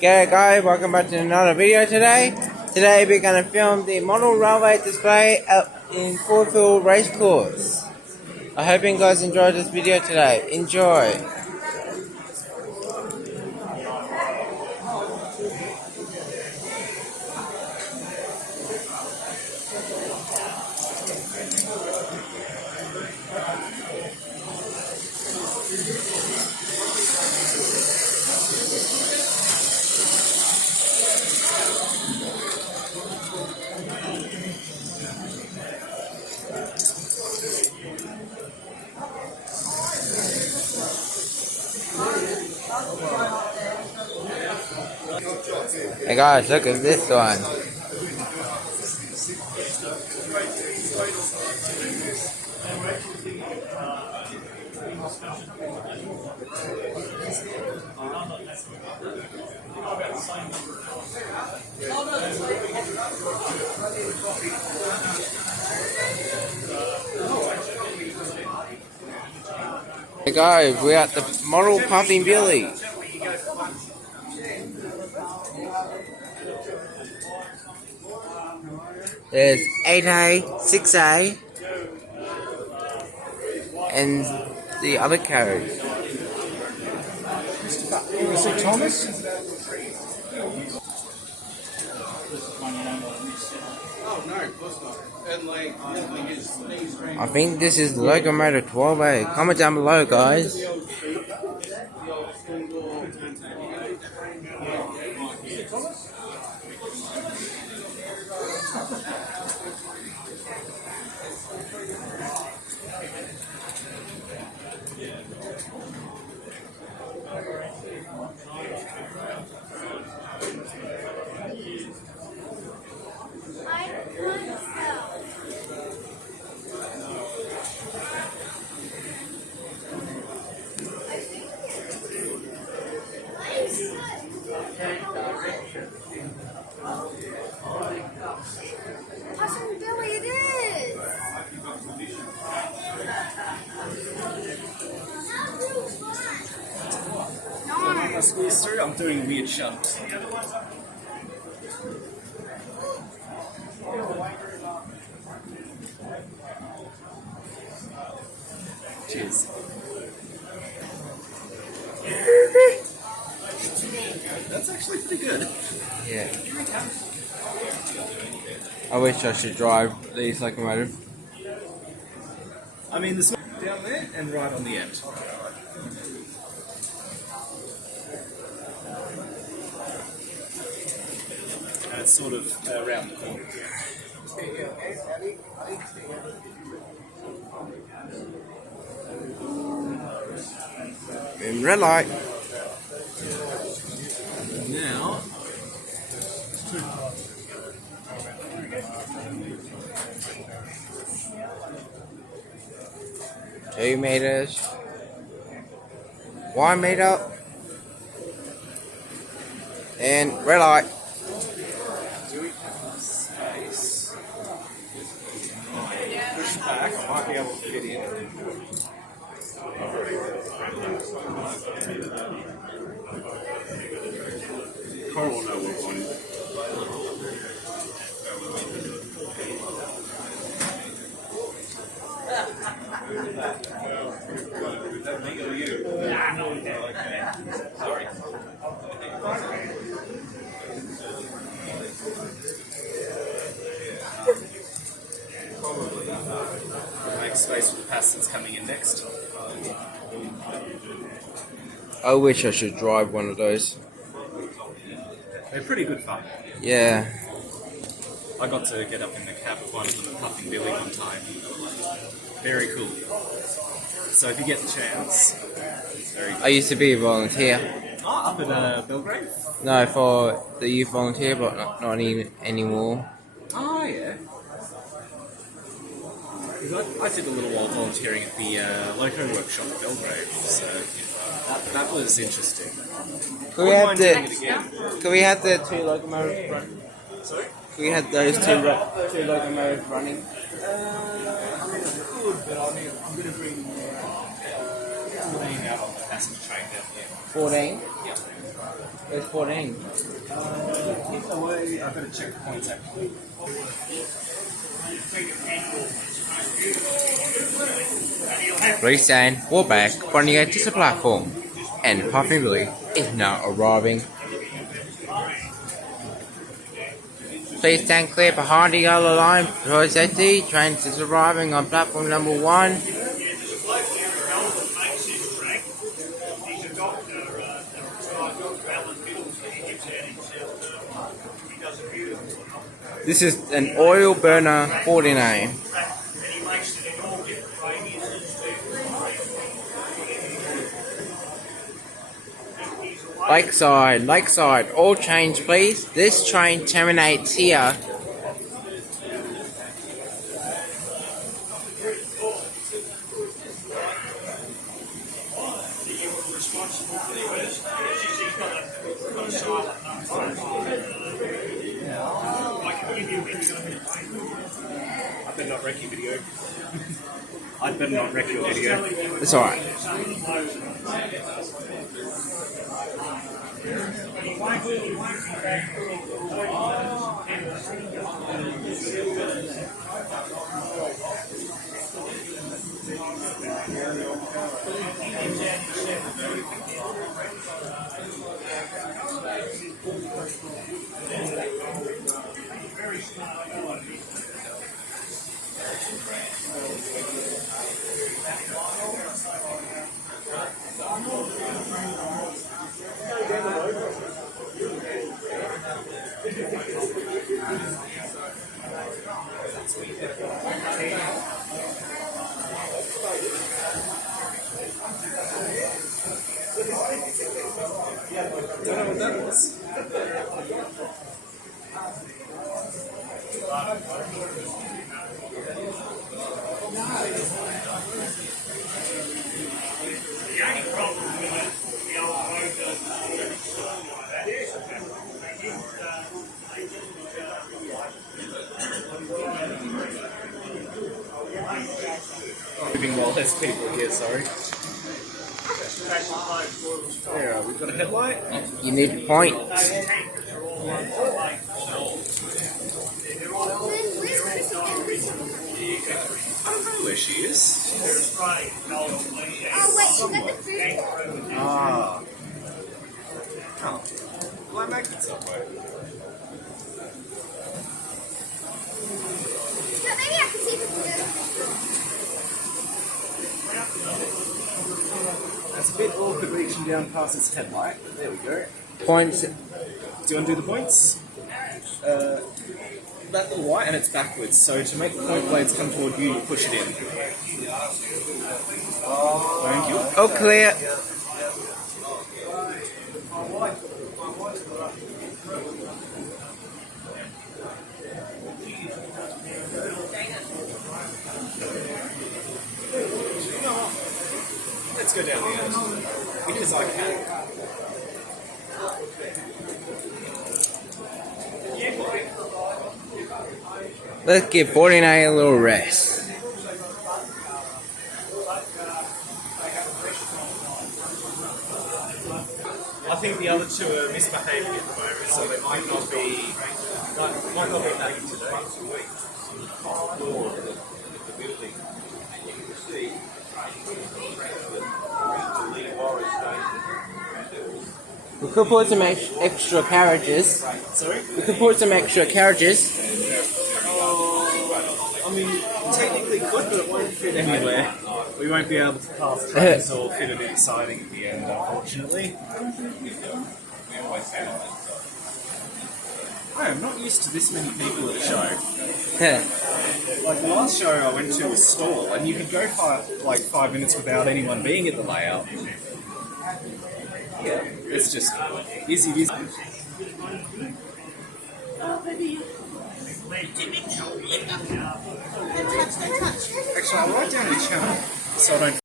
G'day guys, welcome back to another video today. Today we're going to film the model railway display up in Caulfield Racecourse. I hope you guys enjoyed this video today. Enjoy! Hey guys, look at this one. Hey guys, we're at the model pumping Billy. There's 8A, 6A, and the other carriage. Is it Thomas? Oh no, of course not. I think this is the locomotive 12A. Comment down below, guys. Billy, it is! I squeeze through, I'm doing weird shunts. Cheers. That's actually pretty good. Yeah. I wish I should drive these locomotives. I mean, the smoke down there and right on the end. And it's sort of around the corner. In red light. Now, 2 meters. 1 meter. And red light. do we have space? Push back, I might be able to fit in. Cole will know what one. Is that me or you? Sorry. Make space for the pass that's coming in next. I wish I should drive one of those. They're pretty good fun. Yeah. I got to get up in the cab of one of them, puffing Billy, one time. Very cool. So if you get the chance, it's very cool. I used to be a volunteer. Oh, up at Belgrave? No, for the youth volunteer, but not anymore. Oh, yeah. 'Cause I did a little while volunteering at the Loco workshop at Belgrave, so that was interesting. Could we Wouldn't have mind doing it the again. Could we have the 2 locomotives running? Sorry? Could we have those 2 locomotives running? I mean, I could, but I'm going to bring came out on the passenger train down here. 14? Yeah. Where's 14? Either way, I've got to check the points actually. Please stand, walk back, pointing out to the platform. And Puffin Billy is now arriving. Please stand clear behind the yellow line for safety. Train is arriving on platform number 1. This is an oil burner 49. Lakeside, all change please. This train terminates here. I better not wreck your video. I'd better not wreck your video. It's alright. Don't know what that was. The only problem with the old motor Moving while there's people here, sorry. There, we've got a headlight. You need points. I don't know where she is. Oh wait, she got the food. Ah. Oh. Well, I make it somewhere. So maybe I can see the food. That's a bit awkward reaching down past its headlight. There we go. Points. Do you want to do the points? That little white and it's backwards, so to make the point blades come toward you, you push it in. Thank you. All clear. Let's go down the end. Because I can. Let's give 49 a little rest. I think the other two are misbehaving at the moment, so they might not be happy today. We could put some extra carriages. Sorry? We could put some extra carriages. I mean, technically could, but it won't fit anywhere. We won't be able to pass trains or fit it in siding at the end, unfortunately. I am not used to this many people at a show. Like the last show I went to was Stall, and you could go for like 5 minutes without anyone being at the layout. Yeah, it's just easy. Actually, I'll write down each other so I don't